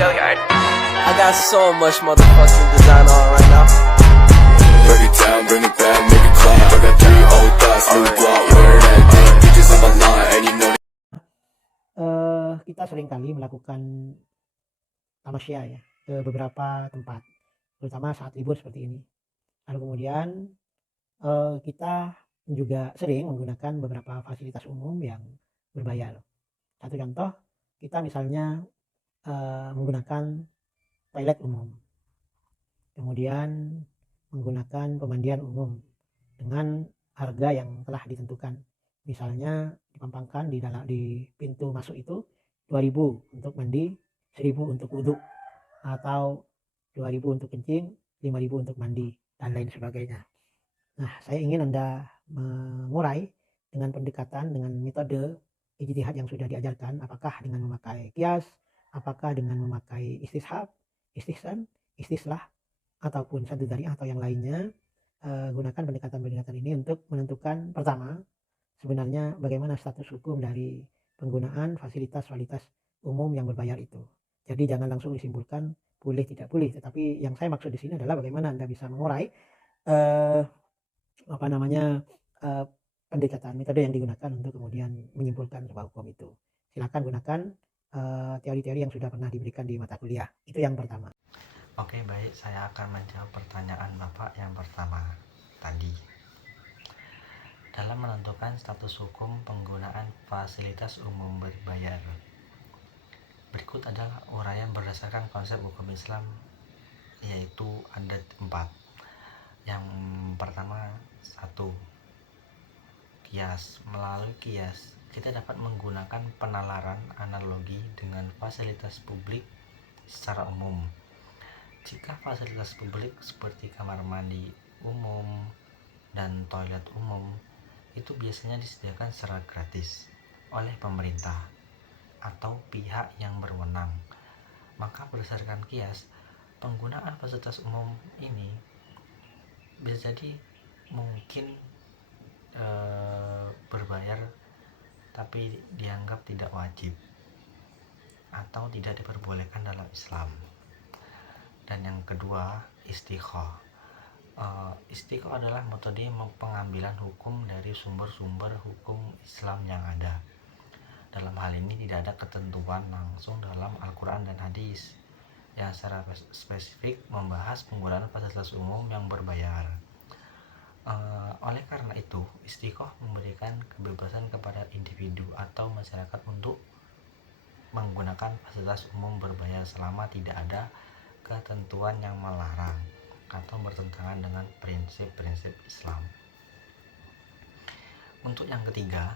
I got so much motherfucking design on right now. Break it down, bring it back, make it clap. I got 3 old thoughts, new block, where that thing. Bitches on my line, and you know. Kita seringkali melakukan tamasya ya ke beberapa tempat, terutama saat libur seperti ini. Lalu kemudian kita juga sering menggunakan beberapa fasilitas umum yang berbayar. Satu contoh, kita misalnya menggunakan toilet umum, kemudian menggunakan pemandian umum dengan harga yang telah ditentukan. Misalnya dipampangkan di pintu masuk itu 2.000 untuk mandi, 1.000 untuk wudhu, atau 2.000 untuk kencing, 5.000 untuk mandi, dan lain sebagainya. Nah, saya ingin Anda mengurai dengan pendekatan, dengan metode ijtihad yang sudah diajarkan, apakah dengan memakai qiyas, apakah dengan memakai istishab, istihsan, istislah, ataupun sadu dzari'ah atau yang lainnya. Gunakan pendekatan-pendekatan ini untuk menentukan pertama, sebenarnya bagaimana status hukum dari penggunaan fasilitas-fasilitas umum yang berbayar itu. Jadi jangan langsung disimpulkan boleh tidak boleh, tetapi yang saya maksud di sini adalah bagaimana Anda bisa mengurai pendekatan metode yang digunakan untuk kemudian menyimpulkan sebuah hukum itu. Silakan gunakan teori-teori yang sudah pernah diberikan di mata kuliah. Itu yang pertama. Oke, baik, saya akan menjawab pertanyaan Bapak yang pertama tadi. Dalam menentukan status hukum penggunaan fasilitas umum berbayar, berikut adalah uraian berdasarkan konsep hukum Islam, yaitu ada 4. Yang pertama, 1. Qiyas. Melalui qiyas, kita dapat menggunakan penalaran analogi dengan fasilitas publik secara umum. Jika fasilitas publik seperti kamar mandi umum dan toilet umum itu biasanya disediakan secara gratis oleh pemerintah atau pihak yang berwenang, maka berdasarkan qiyas, penggunaan fasilitas umum ini bisa jadi mungkin berbayar tapi dianggap tidak wajib atau tidak diperbolehkan dalam Islam. Dan yang kedua, istiqoh. Istiqoh adalah metode pengambilan hukum dari sumber-sumber hukum Islam yang ada. Dalam hal ini tidak ada ketentuan langsung dalam Al-Quran dan hadis yang secara spesifik membahas penggunaan fasilitas umum yang berbayar. Oleh karena itu, istiqoh memberikan kebebasan kepada individu atau masyarakat untuk menggunakan fasilitas umum berbayar selama tidak ada ketentuan yang melarang atau bertentangan dengan prinsip-prinsip Islam. Untuk yang ketiga,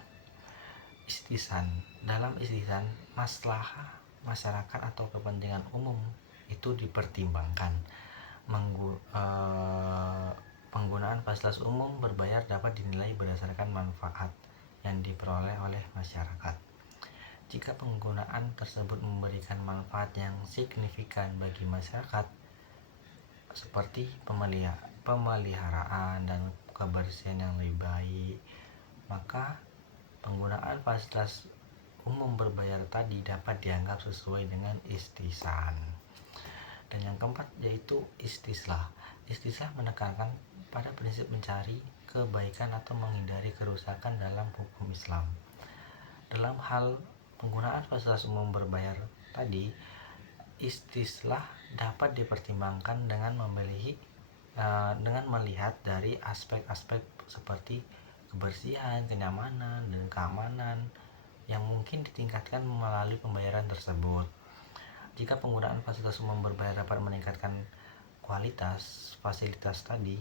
istihsan. Dalam istihsan, maslahah masyarakat atau kepentingan umum itu dipertimbangkan. Penggunaan fasilitas umum berbayar dapat dinilai berdasarkan manfaat yang diperoleh oleh masyarakat. Jika penggunaan tersebut memberikan manfaat yang signifikan bagi masyarakat, seperti pemeliharaan dan kebersihan yang lebih baik, maka penggunaan fasilitas umum berbayar tadi dapat dianggap sesuai dengan istihsan. Dan yang keempat yaitu istislah. Istislah menekankan pada prinsip mencari kebaikan atau menghindari kerusakan dalam hukum Islam. Dalam hal penggunaan fasilitas umum berbayar tadi, istislah dapat dipertimbangkan dengan melihat dari aspek-aspek seperti kebersihan, kenyamanan, dan keamanan yang mungkin ditingkatkan melalui pembayaran tersebut. Jika penggunaan fasilitas umum berbayar dapat meningkatkan kualitas fasilitas tadi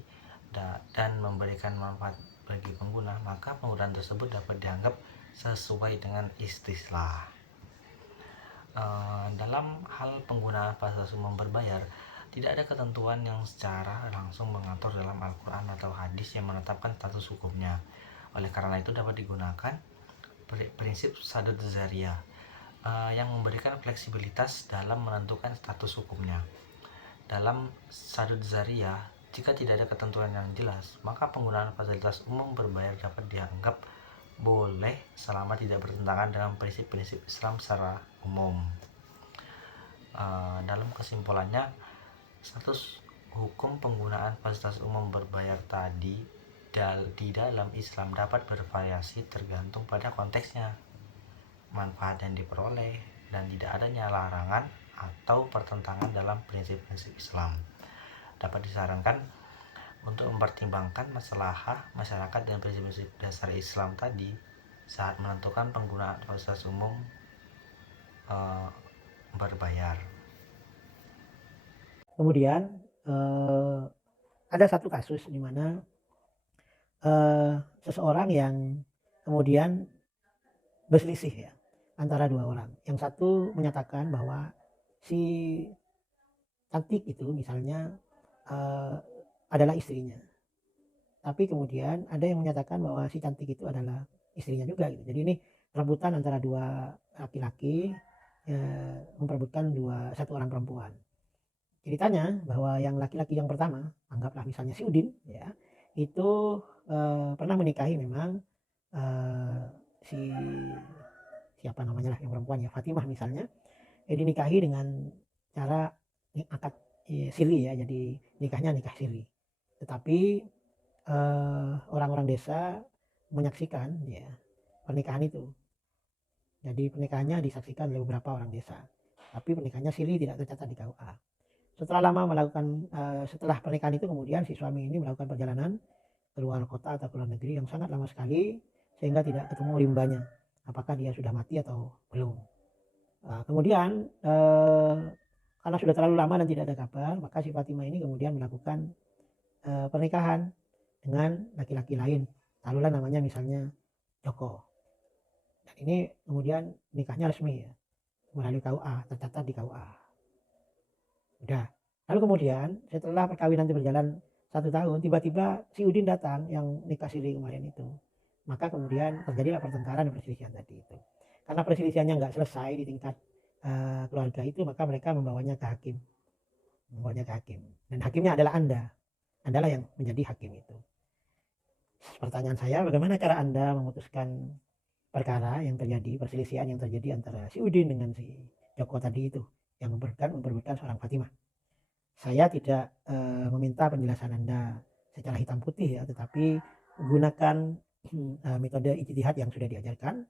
dan memberikan manfaat bagi pengguna, maka penggunaan tersebut dapat dianggap sesuai dengan istislah. Dalam hal penggunaan fasilitas umum berbayar, tidak ada ketentuan yang secara langsung mengatur dalam Al-Quran atau hadis yang menetapkan status hukumnya. Oleh karena itu dapat digunakan prinsip sadu dzari'ah yang memberikan fleksibilitas dalam menentukan status hukumnya. Dalam sadu dzari'ah, jika tidak ada ketentuan yang jelas, maka penggunaan fasilitas umum berbayar dapat dianggap boleh selama tidak bertentangan dengan prinsip-prinsip Islam secara umum. Dalam kesimpulannya, status hukum penggunaan fasilitas umum berbayar tadi di dalam Islam dapat bervariasi tergantung pada konteksnya, manfaat yang diperoleh, dan tidak adanya larangan atau pertentangan dalam prinsip-prinsip Islam. Dapat disarankan untuk mempertimbangkan masalah masyarakat dan prinsip-prinsip dasar Islam tadi saat menentukan penggunaan fasilitas umum berbayar. Kemudian ada satu kasus di mana seseorang yang kemudian berselisih ya antara dua orang. Yang satu menyatakan bahwa si cantik itu misalnya adalah istrinya, tapi kemudian ada yang menyatakan bahwa si cantik itu adalah istrinya juga gitu. Jadi ini rebutan antara dua laki-laki memperebutkan satu orang perempuan. Ceritanya bahwa yang laki-laki yang pertama, anggaplah misalnya si Udin ya, itu pernah menikahi memang siapa namanya lah yang perempuan ya, Fatimah misalnya, dinikahi dengan cara akad siri ya, jadi nikahnya nikah siri. Tetapi orang-orang desa menyaksikan ya pernikahan itu. Jadi pernikahannya disaksikan oleh beberapa orang desa, tapi pernikahannya siri, tidak tercatat di KUA. Setelah setelah pernikahan itu kemudian si suami ini melakukan perjalanan keluar kota atau keluar negeri yang sangat lama sekali sehingga tidak ketemu rimbanya, apakah dia sudah mati atau belum. Kemudian karena sudah terlalu lama dan tidak ada kabar, maka si Fatimah ini kemudian melakukan pernikahan dengan laki-laki lain, taruhlah namanya misalnya Joko. Dan ini kemudian nikahnya resmi ya, melalui KUA, tercatat di KUA. Udah. Lalu kemudian setelah perkawinan itu berjalan 1 tahun, tiba-tiba si Udin datang yang nikah siri kemarin itu. Maka kemudian terjadilah pertengkaran dan perselisihan tadi itu. Karena perselisihannya nggak selesai di tingkat keluarga itu, maka mereka membawanya ke hakim. Dan hakimnya adalah Anda lah yang menjadi hakim itu. Pertanyaan saya, bagaimana cara Anda memutuskan perkara yang terjadi, perselisihan yang terjadi antara si Udin dengan si Joko tadi itu, yang memperebutkan seorang Fatimah? Saya tidak meminta penjelasan Anda secara hitam putih ya, tetapi gunakan metode ijtihad yang sudah diajarkan.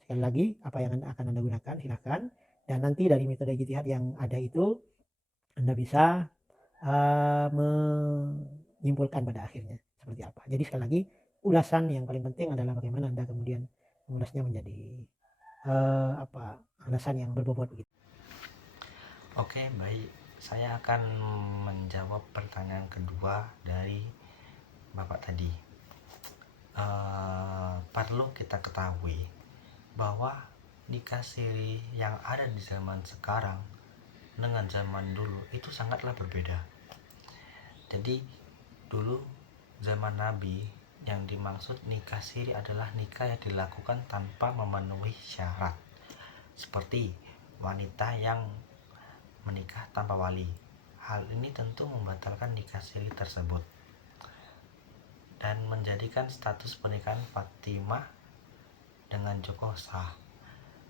Sekali lagi, apa yang akan Anda gunakan silahkan, dan nanti dari metode ijtihad yang ada itu Anda bisa menyimpulkan pada akhirnya seperti apa. Jadi sekali lagi, ulasan yang paling penting adalah bagaimana Anda kemudian mengulasnya menjadi alasan yang berbobot begitu. Oke, baik. Saya akan menjawab pertanyaan kedua dari Bapak tadi. Perlu kita ketahui bahwa nikah siri yang ada di zaman sekarang dengan zaman dulu itu sangatlah berbeda. Jadi dulu zaman Nabi yang dimaksud nikah siri adalah nikah yang dilakukan tanpa memenuhi syarat, seperti wanita yang menikah tanpa wali. Hal ini tentu membatalkan nikah siri tersebut dan menjadikan status pernikahan Fatimah dengan Joko sah,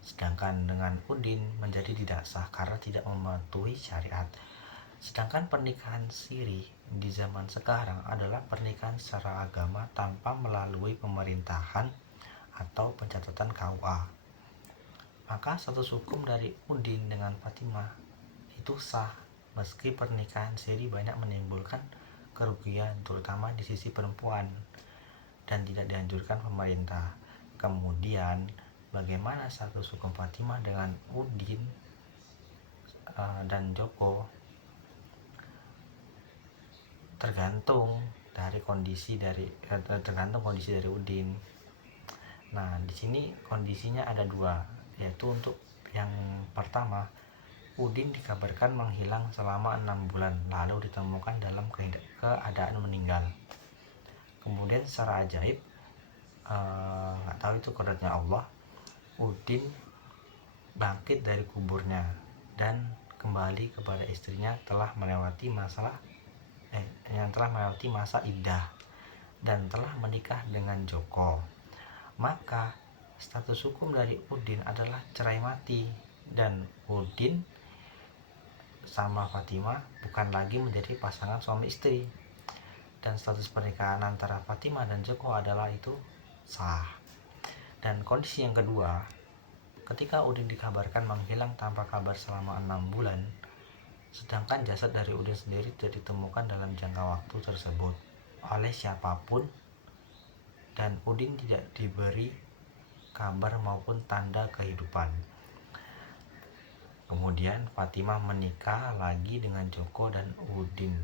sedangkan dengan Udin menjadi tidak sah karena tidak mematuhi syariat. Sedangkan pernikahan siri di zaman sekarang adalah pernikahan secara agama tanpa melalui pemerintahan atau pencatatan KUA. Maka status hukum dari Udin dengan Fatimah itu sah, meski pernikahan siri banyak menimbulkan kerugian terutama di sisi perempuan dan tidak dianjurkan pemerintah. Kemudian bagaimana status hukum Fatimah dengan Udin dan Joko tergantung kondisi dari Udin. Nah, di sini kondisinya ada dua, yaitu untuk yang pertama, Udin dikabarkan menghilang selama 6 bulan lalu ditemukan dalam keadaan meninggal. Kemudian secara ajaib, nggak tahu itu kodratnya Allah, Udin bangkit dari kuburnya dan kembali kepada istrinya telah melewati masa iddah dan telah menikah dengan Joko. Maka status hukum dari Udin adalah cerai mati dan Udin sama Fatimah bukan lagi menjadi pasangan suami istri, dan status pernikahan antara Fatimah dan Joko adalah itu sah. Dan kondisi yang kedua, ketika Udin dikabarkan menghilang tanpa kabar selama 6 bulan, sedangkan jasad dari Udin sendiri tidak ditemukan dalam jangka waktu tersebut oleh siapapun, dan Udin tidak diberi kabar maupun tanda kehidupan. Kemudian Fatimah menikah lagi dengan Joko dan Udin.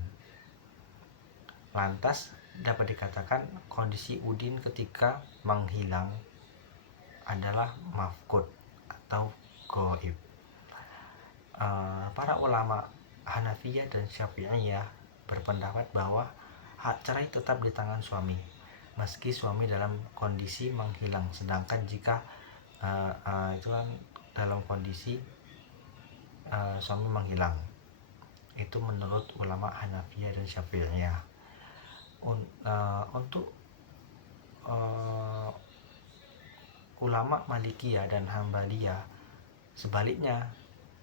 Lantas dapat dikatakan kondisi Udin ketika menghilang adalah mafqud atau gaib. Para ulama Hanafiyah dan Syafi'iyah berpendapat bahwa hak cerai tetap di tangan suami meski suami dalam kondisi menghilang, sedangkan jika itu kan dalam kondisi suami menghilang, itu menurut ulama Hanafiyah dan Syafi'iyah. Untuk ulama Malikiyah dan Hambaliyah sebaliknya,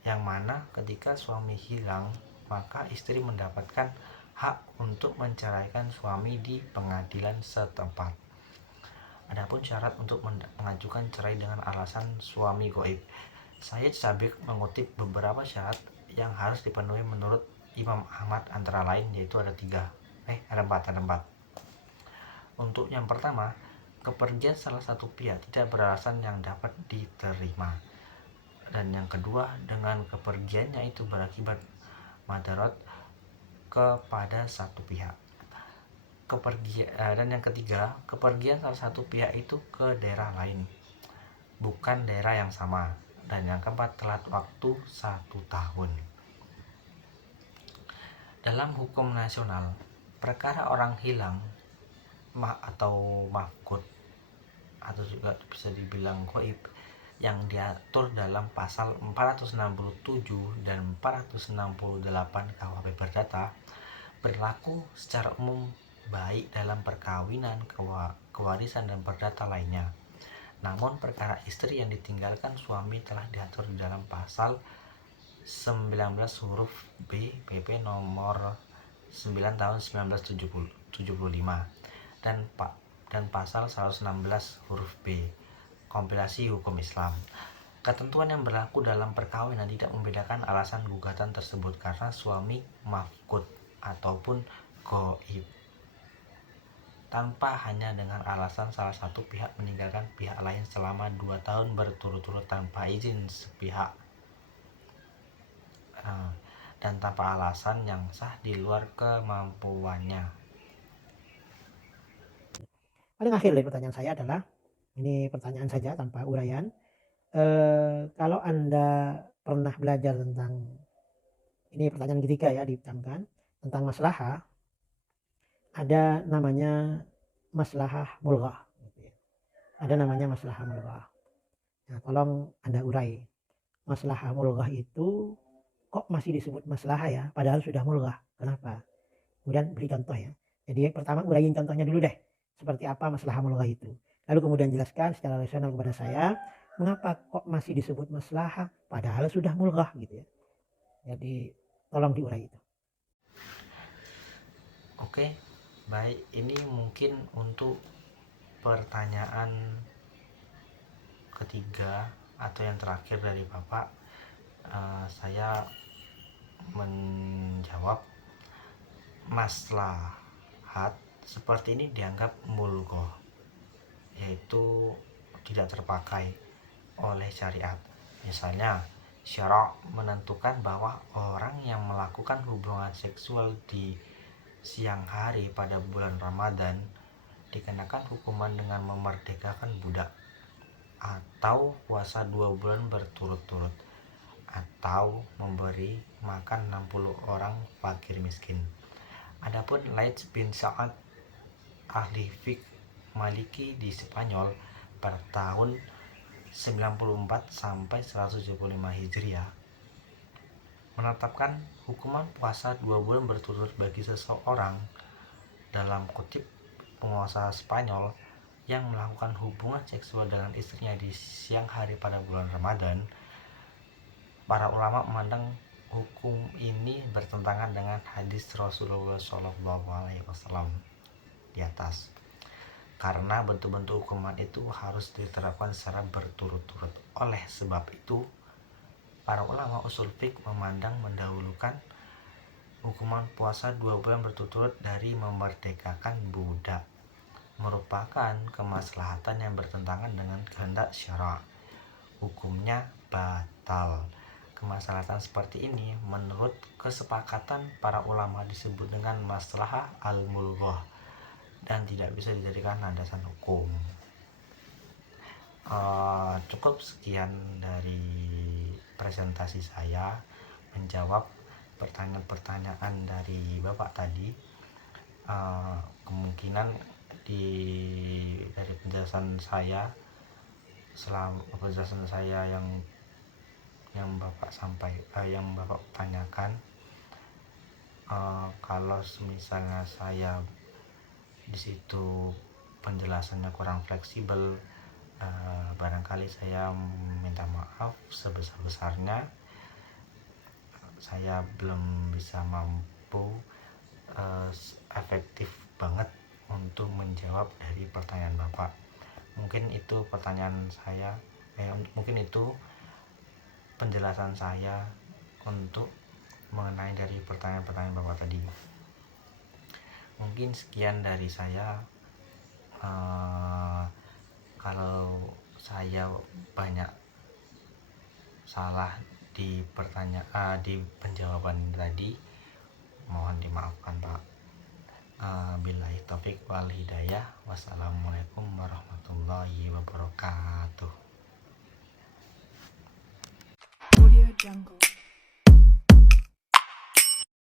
yang mana ketika suami hilang maka istri mendapatkan hak untuk menceraikan suami di pengadilan setempat. Adapun syarat untuk mengajukan cerai dengan alasan suami gaib, Sayyid Sabiq mengutip beberapa syarat yang harus dipenuhi menurut Imam Ahmad, antara lain yaitu ada empat. Untuk yang pertama, kepergian salah satu pihak tidak beralasan yang dapat diterima. Dan yang kedua, dengan kepergiannya itu berakibat madarat kepada satu pihak. Dan yang ketiga, kepergian salah satu pihak itu ke daerah lain, bukan daerah yang sama. Dan yang keempat, telat waktu 1 tahun. Dalam hukum nasional, perkara orang hilang atau mafqud atau juga bisa dibilang gaib yang diatur dalam pasal 467 dan 468 KUHP Perdata berlaku secara umum baik dalam perkawinan, kewarisan, dan perdata lainnya. Namun perkara istri yang ditinggalkan suami telah diatur di dalam pasal 19 huruf B PP nomor 9 tahun 1975 dan pasal 116 huruf B kompilasi hukum Islam. Ketentuan yang berlaku dalam perkawinan tidak membedakan alasan gugatan tersebut karena suami mafqud ataupun gaib, tanpa hanya dengan alasan salah satu pihak meninggalkan pihak lain selama 2 tahun berturut-turut tanpa izin sepihak, dan tanpa alasan yang sah di luar kemampuannya. Paling akhir dari pertanyaan saya adalah, ini pertanyaan saja tanpa uraian. Kalau Anda pernah belajar tentang, ini pertanyaan ketiga ya ditekankan, tentang maslahah, ada namanya maslahah mulghah. Ada namanya maslahah mulghah. Nah, tolong Anda urai. Maslahah mulghah itu kok masih disebut maslahah ya, padahal sudah mulghah. Kenapa? Kemudian beri contoh ya. Jadi pertama uraiin contohnya dulu deh. Seperti apa maslahah mulghah itu. Lalu kemudian jelaskan secara rasional kepada saya, mengapa kok masih disebut maslahah padahal sudah mulghah gitu ya. Jadi tolong diurai itu. Oke, baik, ini mungkin untuk pertanyaan ketiga atau yang terakhir dari Bapak. Saya menjawab, maslahat seperti ini dianggap mulghah, yaitu tidak terpakai oleh syariat. Misalnya, syara' menentukan bahwa orang yang melakukan hubungan seksual di siang hari pada bulan Ramadan dikenakan hukuman dengan memerdekakan budak, atau puasa 2 bulan berturut-turut, atau memberi makan 60 orang fakir miskin. Adapun Laits bin Sa'ad, ahli fiqh Maliki di Spanyol pada tahun 94 sampai 175 Hijriah, menetapkan hukuman puasa 2 bulan berturut-turut bagi seseorang, dalam kutip, penguasa Spanyol yang melakukan hubungan seksual dengan istrinya di siang hari pada bulan Ramadan. Para ulama memandang hukum ini bertentangan dengan hadis Rasulullah SAW di atas, karena bentuk-bentuk hukuman itu harus diterapkan secara berturut-turut. Oleh sebab itu, para ulama usul fiqh memandang mendahulukan hukuman puasa 2 bulan berturut-turut dari memerdekakan budak merupakan kemaslahatan yang bertentangan dengan kehendak syara'. Hukumnya batal. Kemaslahatan seperti ini menurut kesepakatan para ulama disebut dengan maslahah al-mulghah dan tidak bisa dijadikan landasan hukum. Cukup sekian dari presentasi saya menjawab pertanyaan-pertanyaan dari Bapak tadi. Kemungkinan dari penjelasan saya yang Bapak tanyakan, kalau misalnya saya di situ penjelasannya kurang fleksibel, barangkali saya minta maaf sebesar-besarnya. Saya belum bisa mampu efektif banget untuk menjawab dari pertanyaan Bapak. Mungkin itu penjelasan saya untuk mengenai dari pertanyaan-pertanyaan Bapak tadi. Mungkin sekian dari saya. Kalau saya banyak salah di penjawaban tadi, mohon dimaafkan Pak. Billahi taufik wal hidayah. Wassalamualaikum warahmatullahi wabarakatuh. Audio Jungle.